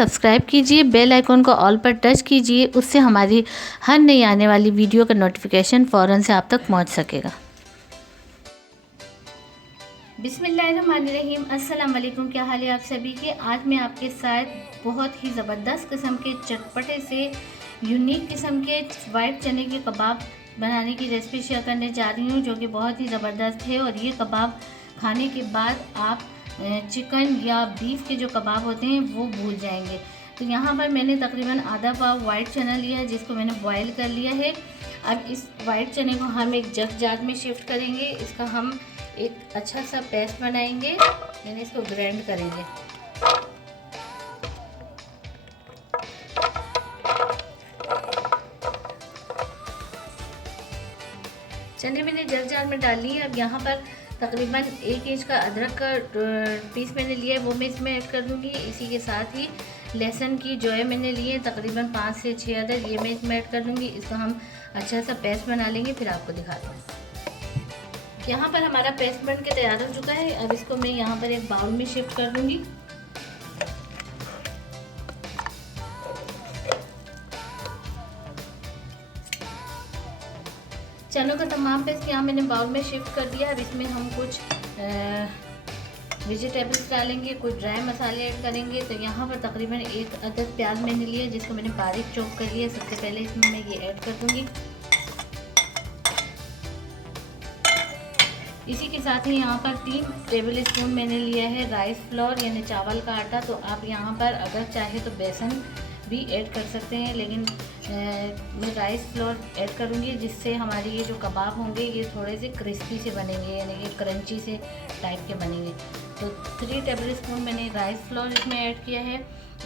Subscribe कीजिए, bell icon को all पर टच कीजिए, उससे हमारी हर नई आने वाली वीडियो का नोटिफिकेशन फ़ौरन से आप तक पहुंच सकेगा। बिस्मिल्लाहिर्रहमानिर्रहीम, अस्सलाम वालेकुम। क्या हाल है आप सभी के। आज मैं आपके साथ बहुत ही ज़बरदस्त किस्म के चटपटे से यूनिक किस्म के वाइट चने के कबाब बनाने की रेसिपी शेयर करने जा रही हूँ, जो कि बहुत ही ज़बरदस्त है। और ये कबाब खाने के बाद आप चिकन या बीफ के जो कबाब होते हैं वो भूल जाएंगे। तो यहाँ पर मैंने तकरीबन आधा पाव वाइट चना लिया है, जिसको मैंने बॉईल कर लिया है। अब इस वाइट चने को हम एक जग जार में शिफ्ट करेंगे। इसका हम एक अच्छा सा पेस्ट बनाएंगे, यानी इसको ग्राइंड करेंगे। चने मैंने जग जार में डाल ली है। अब यहाँ पर तकरीबन 1 इंच का अदरक का पीस मैंने लिया है, वो मैं इसमें ऐड कर दूँगी। इसी के साथ ही लहसुन की जो है मैंने लिए तकरीबन 5 से 6 अदद, ये मैं इसमें ऐड कर दूँगी। इसका हम अच्छा सा पेस्ट बना लेंगे, फिर आपको दिखाते हैं। यहाँ पर हमारा पेस्ट बन के तैयार हो चुका है। अब इसको मैं यहाँ पर एक बाउल में शिफ्ट कर दूँगी। चनों का तमाम पेस्ट यहाँ मैंने बाउल में शिफ्ट कर दिया। अब इसमें हम कुछ वेजिटेबल्स डालेंगे, कुछ ड्राई मसाले ऐड करेंगे। तो यहाँ पर तकरीबन 1 अदद प्याज मैंने लिया, जिसको मैंने बारीक चॉप कर लिया। सबसे पहले इसमें मैं ये ऐड कर दूँगी। इसी के साथ ही यहाँ पर 3 टेबल स्पून मैंने लिया है राइस फ्लोर, यानी चावल का आटा। तो आप यहाँ पर अगर चाहे तो बेसन भी ऐड कर सकते हैं, लेकिन मैं राइस फ्लोर ऐड करूँगी, जिससे हमारे ये जो कबाब होंगे ये थोड़े से क्रिस्पी से बनेंगे, यानी कि क्रंची से टाइप के बनेंगे। तो 3 टेबल स्पून मैंने राइस फ्लोर इसमें ऐड किया है।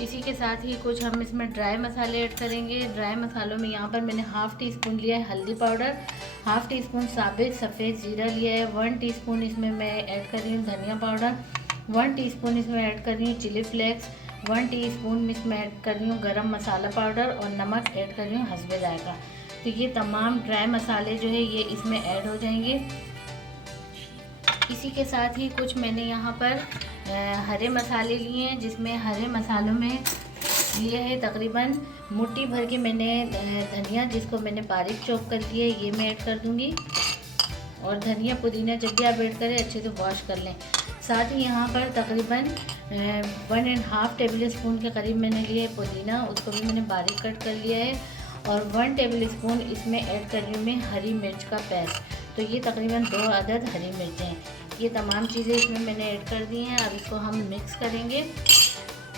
इसी के साथ ही कुछ हम इसमें ड्राई मसाले ऐड करेंगे। ड्राई मसालों में यहाँ पर मैंने हाफ़ टी स्पून लिया है हल्दी पाउडर, हाफ़ टी स्पून साबित सफ़ेद ज़ीरा लिया है, 1 टीस्पून इसमें मैं ऐड कर रही हूँ धनिया पाउडर, 1 टीस्पून इसमें ऐड कर रही हूँ चिली फ्लेक्स, 1 टीस्पून इसमें ऐड कर रही हूँ गरम मसाला पाउडर और नमक ऐड कर रही हूँ हस्बे जायका। तो ये तमाम ड्राई मसाले जो है ये इसमें ऐड हो जाएंगे। इसी के साथ ही कुछ मैंने यहाँ पर हरे मसाले लिए हैं, जिसमें हरे मसालों में लिए है तकरीबन मुट्ठी भर के मैंने धनिया, जिसको मैंने बारीक चॉप कर लिया है, ये मैं ऐड कर दूँगी। और धनिया पुदीना जब भी आप ऐड करें अच्छे से वॉश कर लें। साथ ही यहाँ पर तकरीबन 1.5 टेबल स्पून के करीब मैंने लिया है पुदीना, उसको भी मैंने बारीक कट कर लिया है। और 1 टेबल स्पून इसमें ऐड कर रही हूँ मैं हरी मिर्च का पेस्ट। तो ये तकरीबन 2 अदद हरी मिर्चें हैं। ये तमाम चीज़ें इसमें मैंने ऐड कर दी हैं। अब इसको हम मिक्स करेंगे।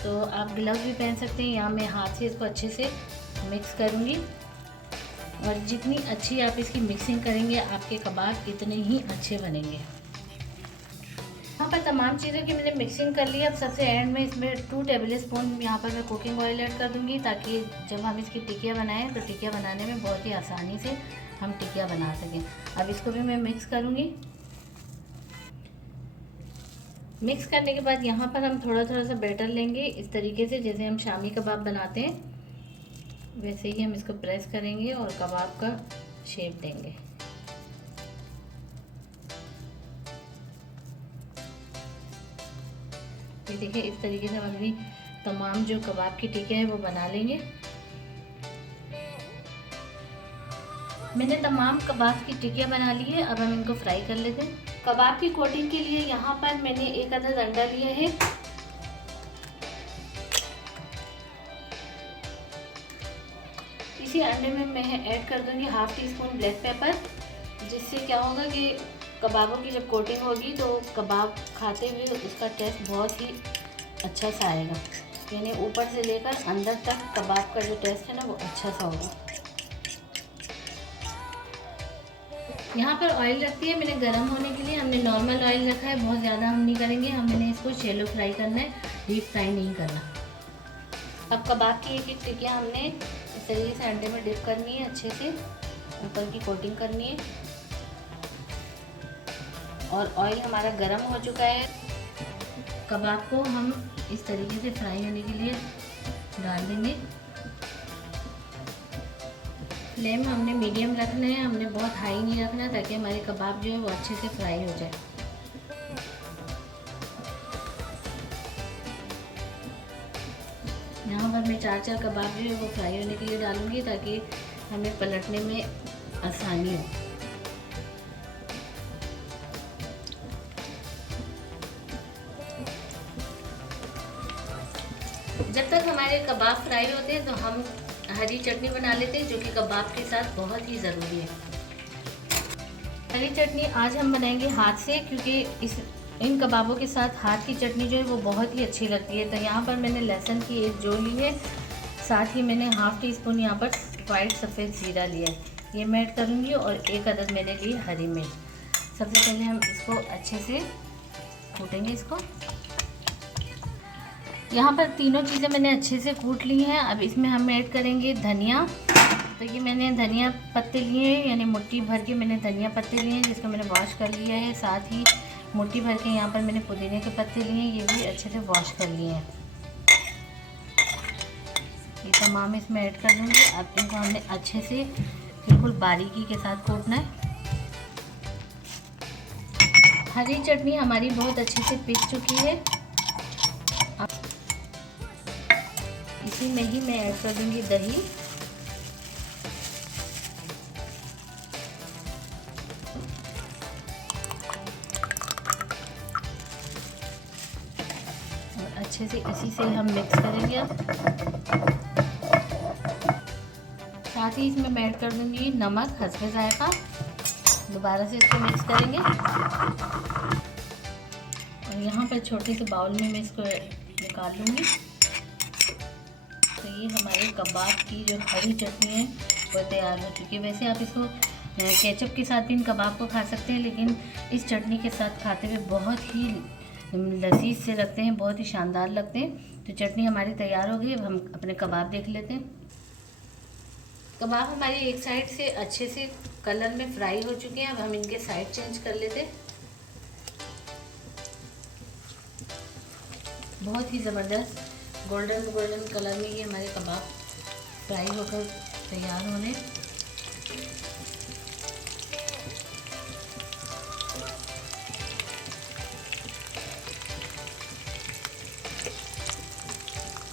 तो आप ग्लव्स भी पहन सकते हैं, यहाँ मैं हाथ से इसको अच्छे से मिक्स करूँगी। और जितनी अच्छी आप इसकी मिक्सिंग करेंगे आपके कबाब इतने ही अच्छे बनेंगे। यहाँ पर तमाम चीज़ों की मैंने मिक्सिंग कर ली। अब सबसे एंड में इसमें 2 टेबल स्पून यहाँ पर मैं कुकिंग ऑयल ऐड कर दूँगी, ताकि जब हम इसकी टिकिया बनाएं तो टिकिया बनाने में बहुत ही आसानी से हम टिकिया बना सकें। अब इसको भी मैं मिक्स करूँगी। मिक्स करने के बाद यहाँ पर हम थोड़ा थोड़ा सा बैटर लेंगे, इस तरीके से जैसे हम शामी कबाब बनाते हैं वैसे ही हम इसको प्रेस करेंगे और कबाब का शेप देंगे। ये देखिए, इस तरीके से हम अपनी तमाम जो कबाब की टिक्कियाँ है वो बना लेंगे। मैंने तमाम कबाब की टिक्कियाँ बना ली है। अब हम इनको फ्राई कर लेते हैं। कबाब की कोटिंग के लिए यहाँ पर मैंने 1 अदद अंडा लिया है। इसी अंडे में मैं ऐड कर दूंगी half tea spoon black pepper, जिससे क्या होगा कि कबाबों की जब कोटिंग होगी तो कबाब खाते हुए उसका टेस्ट बहुत ही अच्छा सा आएगा, यानी ऊपर से लेकर अंदर तक कबाब का जो टेस्ट है ना वो अच्छा सा होगा। यहाँ पर ऑयल रखती है मैंने गर्म होने के लिए। हमने नॉर्मल ऑयल रखा है, बहुत ज़्यादा हम नहीं करेंगे। हमने इसको शैलो फ्राई करना है, डीप फ्राई नहीं करना। अब कबाब की एक एक टिक्कियाँ हमने इस तरीके से अंडे में डिप करनी है, अच्छे से ऊपर की कोटिंग करनी है। और ऑयल हमारा गर्म हो चुका है। कबाब को हम इस तरीके से फ्राई होने के लिए डाल देंगे। फ्लेम हमने मीडियम रखना है, हमने बहुत हाई नहीं रखना, ताकि हमारे कबाब जो है वो अच्छे से फ्राई हो जाए। यहाँ पर मैं 4 कबाब जो है वो फ्राई होने के लिए डालूँगी ताकि हमें पलटने में आसानी हो। जब तक हमारे कबाब फ्राई होते हैं तो हम हरी चटनी बना लेते हैं, जो कि कबाब के साथ बहुत ही ज़रूरी है। हरी चटनी आज हम बनाएंगे हाथ से, क्योंकि इन कबाबों के साथ हाथ की चटनी जो है वो बहुत ही अच्छी लगती है। तो यहाँ पर मैंने लहसुन की एक जो ली है, साथ ही मैंने हाफ़ टी स्पून यहाँ पर वाइट सफ़ेद ज़ीरा लिया है, ये मैं ऐड करूँगी। और 1 अदद मैंने ली हरी मिर्च। सबसे पहले हम इसको अच्छे से कूटेंगे इसको। यहाँ पर तीनों चीज़ें मैंने अच्छे से कूट ली हैं। अब इसमें हम ऐड करेंगे धनिया। तो ये मैंने धनिया पत्ते लिए हैं, यानी मुट्ठी भर के मैंने धनिया पत्ते लिए हैं, जिसको मैंने वॉश कर लिया है। साथ ही मुट्ठी भर के यहाँ पर मैंने पुदीने के पत्ते लिए हैं, ये भी अच्छे से वॉश कर लिए हैं। ये तमाम इसमें ऐड कर दूँगी। अब इनको हमने अच्छे से बिल्कुल बारीकी के साथ कूटना है। हरी चटनी हमारी बहुत अच्छे से पिस चुकी है। अब इसी में ही मैं ऐड कर दूँगी दही। अच्छे से इसी से हम मिक्स करेंगे। अब साथ ही इसमें मैं ऐड कर दूंगी नमक हस्बे जायका। दोबारा से इसको मिक्स करेंगे। और यहाँ पर छोटे से बाउल में मैं इसको निकाल लूँगी। तो ये हमारे कबाब की जो हरी चटनी है वो तैयार हो चुकी है। वैसे आप इसको केचप के साथ भी इन कबाब को खा सकते हैं, लेकिन इस चटनी के साथ खाते हुए बहुत ही लजीज से लगते हैं, बहुत ही शानदार लगते हैं। तो चटनी हमारी तैयार हो गई। अब हम अपने कबाब देख लेते हैं। कबाब हमारी एक साइड से अच्छे से कलर में फ्राई हो चुके हैं। अब हम इनके साइड चेंज कर लेते हैं। बहुत ही ज़बरदस्त गोल्डन कलर में ये हमारे कबाब फ्राई होकर तैयार होने।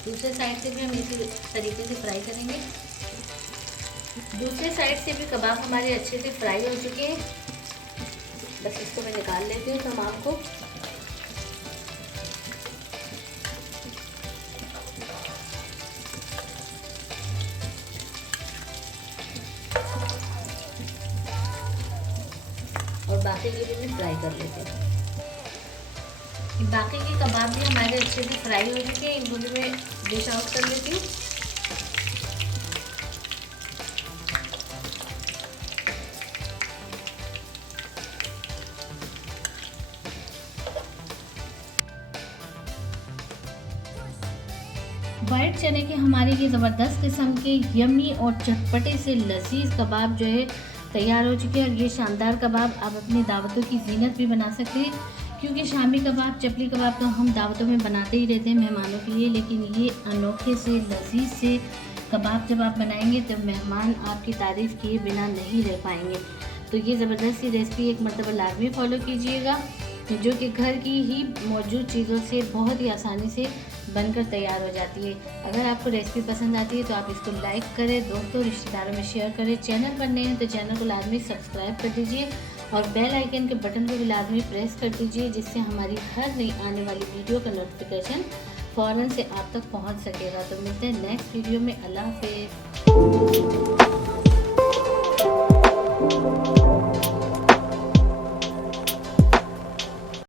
दूसरे साइड से भी हम इसी तरीके से फ्राई करेंगे। दूसरे साइड से भी कबाब हमारे अच्छे से फ्राई हो चुके हैं। बस इसको मैं निकाल लेती हूँ तमाम को। और बाकी के भी मैं फ्राई कर लेती हूँ। बाकी के कबाब भी हमारे अच्छे से फ्राई हो चुके हैं। इनको भी मैं डिश आउट कर लेती हूँ। वाइट चने के हमारे ये ज़बरदस्त किस्म के यमी और चटपटे से लजीज कबाब जो है तैयार हो चुके हैं। और ये शानदार कबाब आप अपनी दावतों की जीनत भी बना सकते हैं, क्योंकि शामी कबाब, चपली कबाब तो हम दावतों में बनाते ही रहते हैं मेहमानों के लिए, लेकिन ये अनोखे से लजीज से कबाब जब आप बनाएंगे तो मेहमान आपकी तारीफ़ किए बिना नहीं रह पाएंगे। तो ये ज़बरदस्त सी रेसिपी एक मरतबा लाजमी फॉलो कीजिएगा, जो कि घर की ही मौजूद चीज़ों से बहुत ही आसानी से बनकर तैयार हो जाती है। अगर आपको रेसिपी पसंद आती है तो आप इसको लाइक करें, दोस्तों रिश्तेदारों में शेयर करें। चैनल पर नए हैं तो चैनल को लाजमी सब्सक्राइब कर दीजिए और बेल आइकन के बटन को भी लाजमी प्रेस कर दीजिए, जिससे हमारी हर नई आने वाली वीडियो का नोटिफिकेशन फ़ौरन से आप तक पहुंच सकेगा। तो मिलते हैं नेक्स्ट वीडियो में। अल्लाह हाफ़िज़।